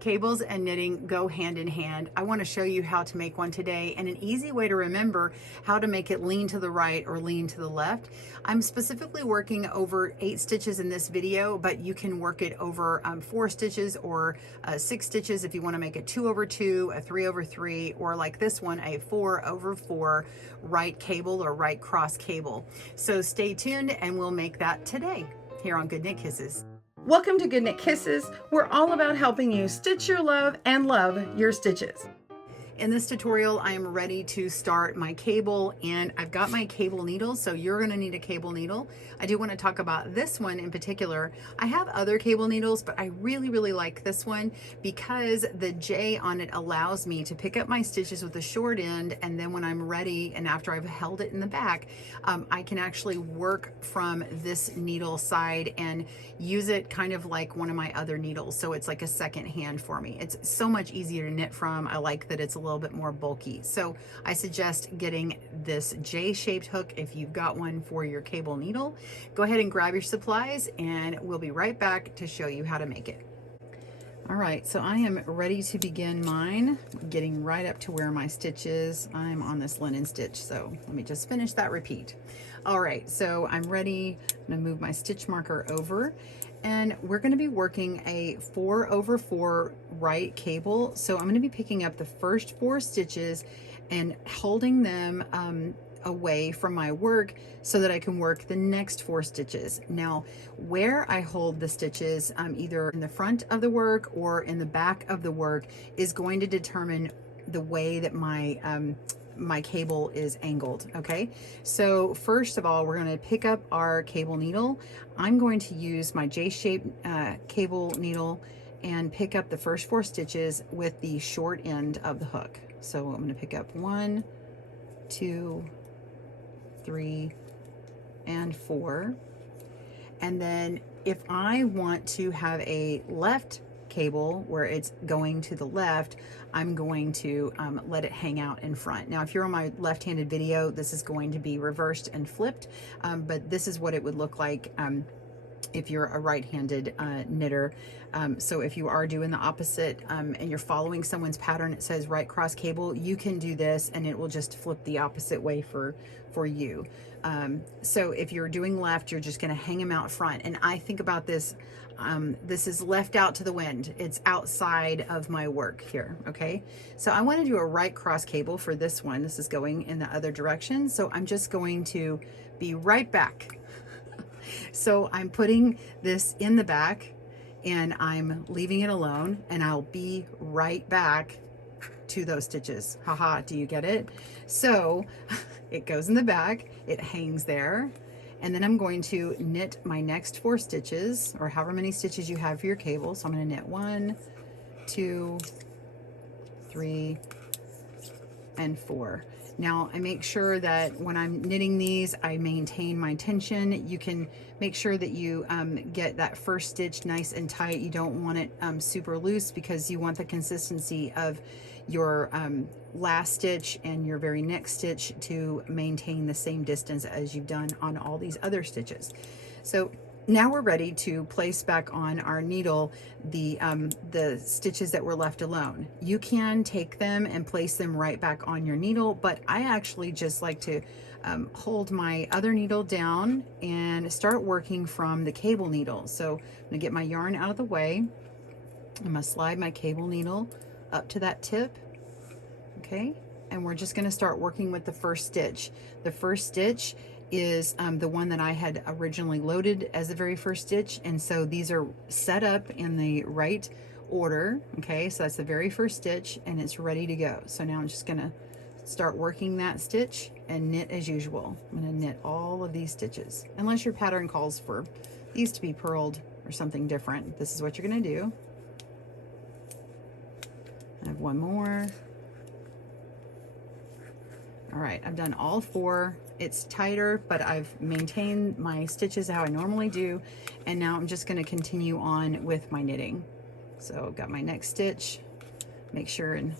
Cables and knitting go hand in hand. I want to show you how to make one today and an easy way to remember how to make it lean to the right or lean to the left. I'm specifically working over 8 stitches in this video, but you can work it over 4 stitches or 6 stitches if you want to make a 2 over 2, a 3 over 3, or like this one, a 4 over 4 right cable or right cross cable. So stay tuned and we'll make that today here on Good Knit Kisses. Welcome to GoodKnit Kisses. We're all about helping you stitch your love and love your stitches. In this tutorial, I am ready to start my cable, and I've got my cable needle, so you're going to need a cable needle. I do want to talk about this one in particular. I have other cable needles, but I really like this one because the J on it allows me to pick up my stitches with the short end, and then when I'm ready and after I've held it in the back, I can actually work from this needle side and use it kind of like one of my other needles. So it's like a second hand for me. It's so much easier to knit from. I like that it's a little bit more bulky. So I suggest getting this J-shaped hook if you've got one for your cable needle. Go ahead and grab your supplies and we'll be right back to show you how to make it. All right, so I am ready to begin mine, getting right up to where my stitch is. I'm on this linen stitch, so let me just finish that repeat. All right, so I'm ready. I'm gonna move my stitch marker over, and we're gonna be working a 4 over 4 right cable. So I'm gonna be picking up the first 4 stitches and holding them away from my work so that I can work the next 4 stitches. Now, where I hold the stitches, either in the front of the work or in the back of the work, is going to determine the way that my my cable is angled. Okay, so first of all, we're going to pick up our cable needle. I'm going to use my J-shaped cable needle and pick up the first 4 stitches with the short end of the hook. So I'm going to pick up 1, 2, 3, and 4. And then if I want to have a left cable where it's going to the left, I'm going to let it hang out in front. Now, if you're on my left-handed video, this is going to be reversed and flipped, but this is what it would look like if you're a right-handed knitter. So if you are doing the opposite and you're following someone's pattern, it says right cross cable, you can do this and it will just flip the opposite way for you. So if you're doing left, you're just going to hang them out front. And I think about this, this is left out to the wind. It's outside of my work here, okay? So I want to do a right cross cable for this one. This is going in the other direction. So I'm just going to be right back. So I'm putting this in the back and I'm leaving it alone, and I'll be right back to those stitches. Haha, do you get it? So it goes in the back, it hangs there, and then I'm going to knit my next 4 stitches, or however many stitches you have for your cable. So I'm going to knit 1, 2, 3, and 4. Now I make sure that when I'm knitting these, I maintain my tension. You can make sure that you get that first stitch nice and tight. You don't want it super loose because you want the consistency of your last stitch and your very next stitch to maintain the same distance as you've done on all these other stitches. So now we're ready to place back on our needle the stitches that were left alone. You can take them and place them right back on your needle, but I actually just like to hold my other needle down and start working from the cable needle. So I'm gonna get my yarn out of the way. I'm gonna slide my cable needle up to that tip, okay? And we're just gonna start working with the first stitch. The first stitch is the one that I had originally loaded as the very first stitch, and so these are set up in the right order. Okay, so that's the very first stitch and it's ready to go. So now I'm just gonna start working that stitch and knit as usual. I'm gonna knit all of these stitches, unless your pattern calls for these to be purled or something different. This is what you're gonna do. I have one more. All right, I've done all 4. It's tighter, but I've maintained my stitches how I normally do. And now I'm just gonna continue on with my knitting. So got my next stitch, make sure and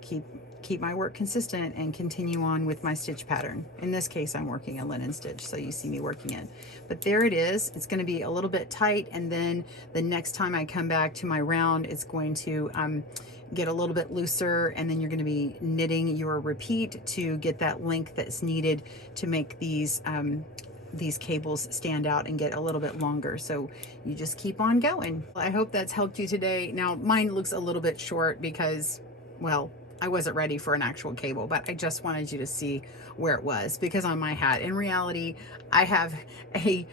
keep keep my work consistent and continue on with my stitch pattern. In this case, I'm working a linen stitch, so you see me working it. But there it is. It's going to be a little bit tight, and then the next time I come back to my round, it's going to get a little bit looser, and then you're going to be knitting your repeat to get that length that's needed to make these cables stand out and get a little bit longer. So you just keep on going. I hope that's helped you today. Now mine looks a little bit short because, well, I wasn't ready for an actual cable, but I just wanted you to see where it was, because on my hat, in reality, I have a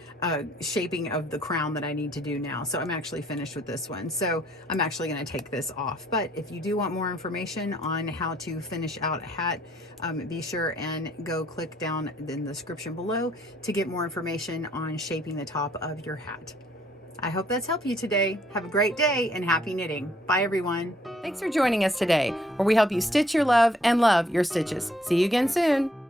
shaping of the crown that I need to do now. So I'm actually finished with this one. So I'm actually going to take this off. But if you do want more information on how to finish out a hat, be sure and go click down in the description below to get more information on shaping the top of your hat. I hope that's helped you today. Have a great day and happy knitting. Bye, everyone. Thanks for joining us today, where we help you stitch your love and love your stitches. See you again soon.